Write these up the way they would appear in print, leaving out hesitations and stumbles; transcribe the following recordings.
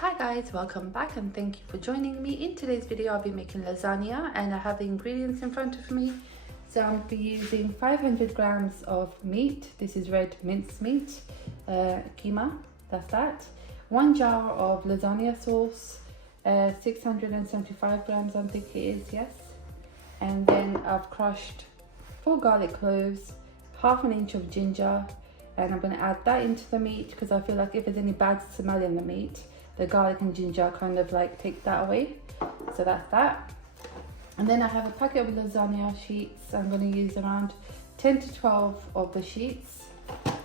Hi guys, welcome back and thank you for joining me. In today's video I'll be making lasagna and I have the ingredients in front of me. So I'll be using 500 grams of meat. This is red minced meat, keema, that's that. 1 jar of lasagna sauce, 675 grams I think it is, yes. And then I've crushed 4 garlic cloves, half an inch of ginger, and I'm going to add that into the meat because I feel like if there's any bad smell in the meat, the garlic and ginger kind of like take that away. So that's that. And then I have a packet of lasagna sheets. I'm going to use around 10 to 12 of the sheets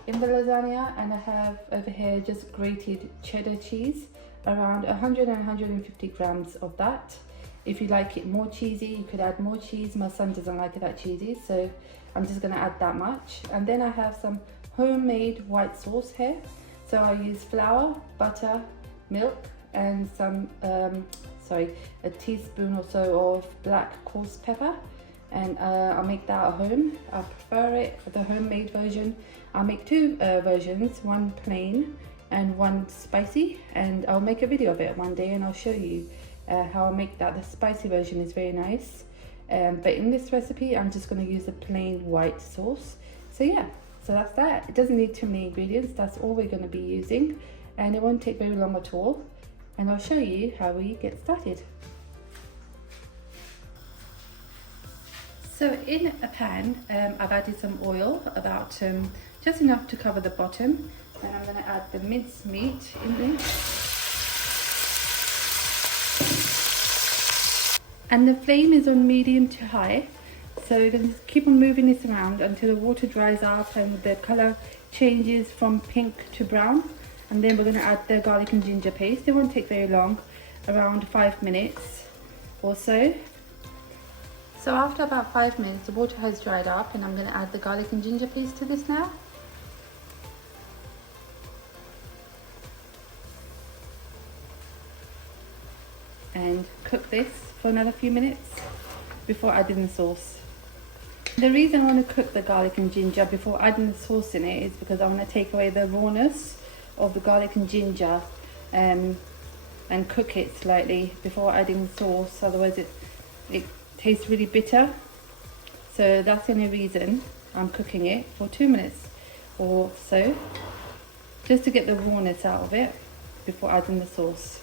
in the lasagna, and I have over here just grated cheddar cheese, around 100 and 150 grams of that. If you like it more cheesy, you could add more cheese. My son doesn't like it that cheesy, so I'm just going to add that much. And then I have some homemade white sauce here. So I use flour, butter, milk, and some a teaspoon or so of black coarse pepper, and I'll make that at home. I prefer it for the homemade version. I'll make 2 versions, one plain and one spicy, and I'll make a video of it one day and I'll show you how I make that. The spicy version is very nice, but in this recipe I'm just going to use the plain white sauce. So yeah, so that's that. It doesn't need too many ingredients. That's all we're going to be using, and it won't take very long at all, and I'll show you how we get started. So in a pan, I've added some oil, about just enough to cover the bottom, and I'm going to add the minced meat in there. And the flame is on medium to high, so you're going to keep on moving this around until the water dries up and the colour changes from pink to brown. And then we're going to add the garlic and ginger paste. It won't take very long, around 5 minutes or so. So after about 5 minutes, the water has dried up, and I'm going to add the garlic and ginger paste to this now. And cook this for another few minutes before adding the sauce. The reason I want to cook the garlic and ginger before adding the sauce in it is because I want to take away the rawness of the garlic and ginger, and cook it slightly before adding the sauce, otherwise it tastes really bitter. So that's the only reason I'm cooking it for 2 minutes or so, just to get the rawness out of it before adding the sauce.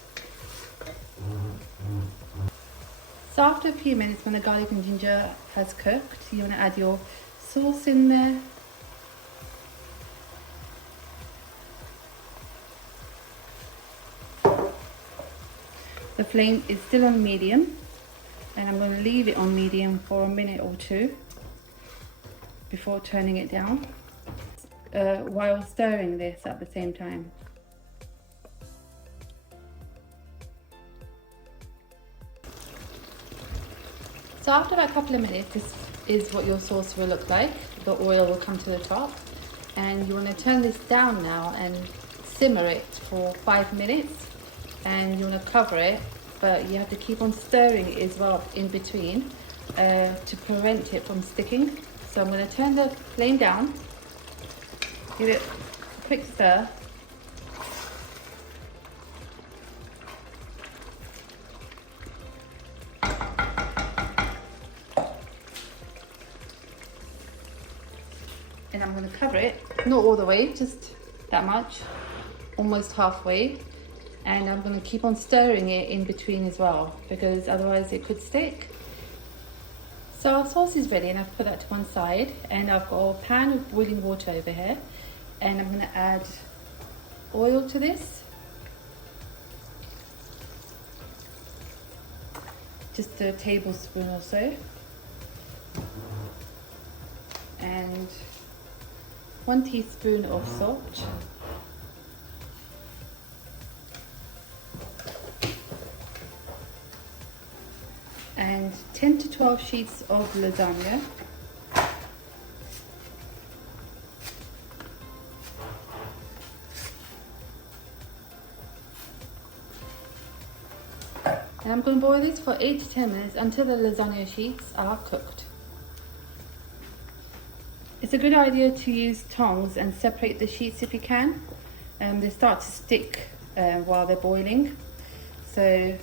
So after a few minutes, when the garlic and ginger has cooked, you want to add your sauce in there. The flame is still on medium, and I'm going to leave it on medium for a minute or 2 before turning it down, while stirring this at the same time. So after about a couple of minutes, this is what your sauce will look like. The oil will come to the top, and you want to turn this down now and simmer it for 5 minutes. And you want to cover it, but you have to keep on stirring it as well in between to prevent it from sticking. So I'm going to turn the flame down, give it a quick stir, and I'm going to cover it, not all the way, just that much, almost halfway. And I'm going to keep on stirring it in between as well, because otherwise it could stick. So our sauce is ready, and I've put that to one side, and I've got a pan of boiling water over here, and I'm going to add oil to this, just a tablespoon or so, and 1 teaspoon of salt, and 10 to 12 sheets of lasagna, and I'm going to boil this for 8 to 10 minutes until the lasagna sheets are cooked. It's a good idea to use tongs and separate the sheets if you can. They start to stick while they're boiling. So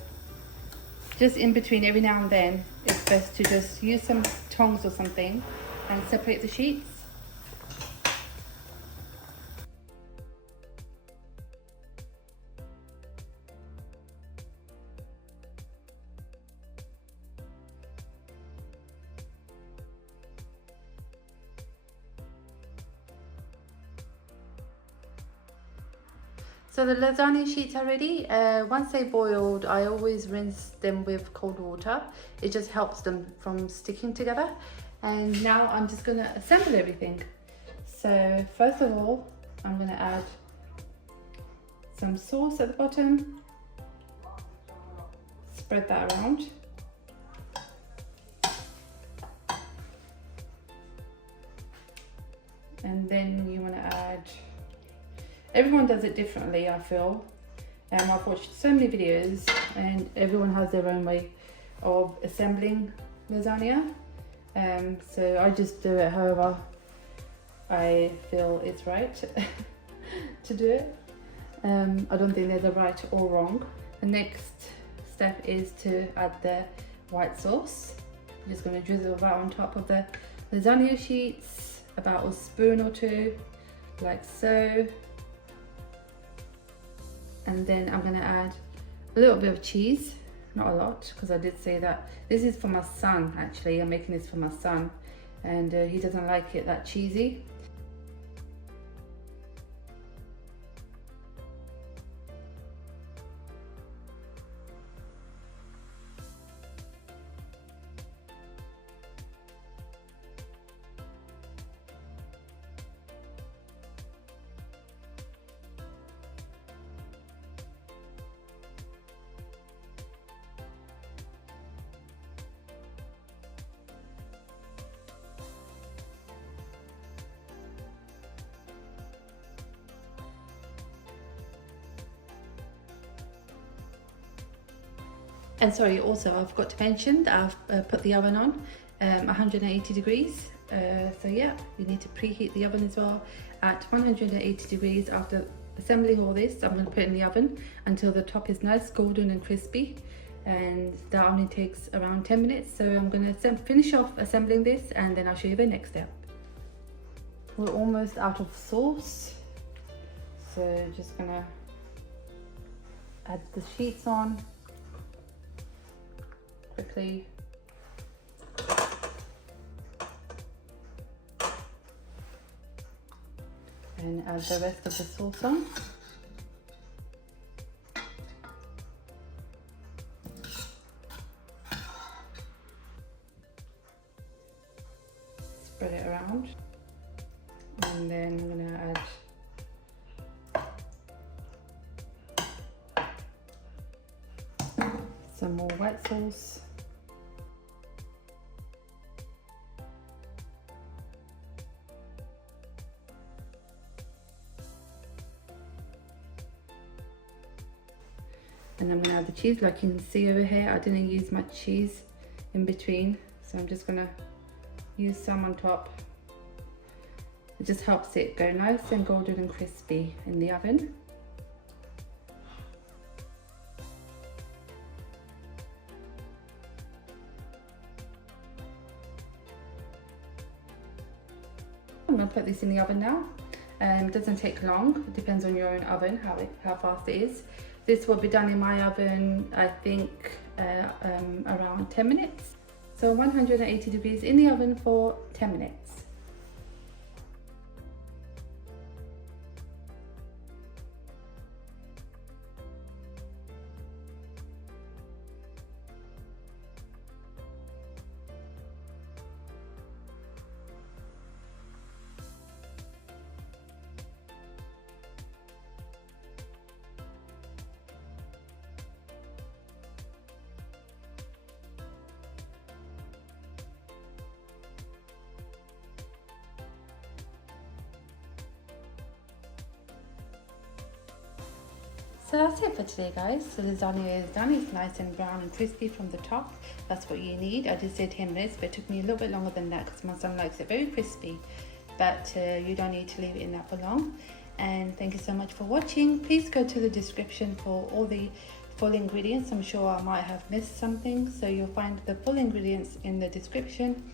just in between, every now and then, it's best to just use some tongs or something and separate the sheets. So the lasagna sheets are ready. Once they boiled, I always rinse them with cold water. It just helps them from sticking together. And now I'm just gonna assemble everything. So first of all, I'm gonna add some sauce at the bottom. Spread that around. And then you wanna add, everyone does it differently, I feel. I've watched so many videos and everyone has their own way of assembling lasagna. So I just do it however I feel it's right to do it. I don't think there's a right or wrong. The next step is to add the white sauce. I'm just going to drizzle that on top of the lasagna sheets, about a spoon or two, like so. And then I'm going to add a little bit of cheese, not a lot, because I did say that this is for my son. Actually, I'm making this for my son, and he doesn't like it that cheesy. And sorry, also I forgot to mention that I've put the oven on 180 degrees. So yeah, you need to preheat the oven as well at 180 degrees. After assembling all this, I'm going to put it in the oven until the top is nice, golden and crispy. And that only takes around 10 minutes. So I'm going to finish off assembling this and then I'll show you the next step. We're almost out of sauce. So just going to add the sheets on quickly. And add the rest of the sauce on. Spread it around. And then I'm going to add some more white sauce. And I'm going to add the cheese. Like you can see over here, I didn't use much cheese in between, so I'm just going to use some on top. It just helps it go nice and golden and crispy in the oven. I'm going to put this in the oven now. It doesn't take long, it depends on your own oven, how fast it is. This will be done in my oven, I think, around 10 minutes. So 180 degrees in the oven for 10 minutes. So that's it for today, guys. So the lasagna is done. It's nice and brown and crispy from the top. That's what you need. I did say 10 minutes, but it took me a little bit longer than that because my son likes it very crispy. But you don't need to leave it in that for long. and thank you so much for watching. Please go to the description for all the full ingredients. I'm sure I might have missed something, so you'll find the full ingredients in the description.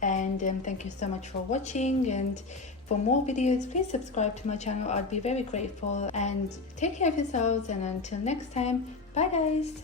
And thank you so much for watching, and for more videos please subscribe to my channel. I'd be very grateful, and take care of yourselves, and until next time, bye guys.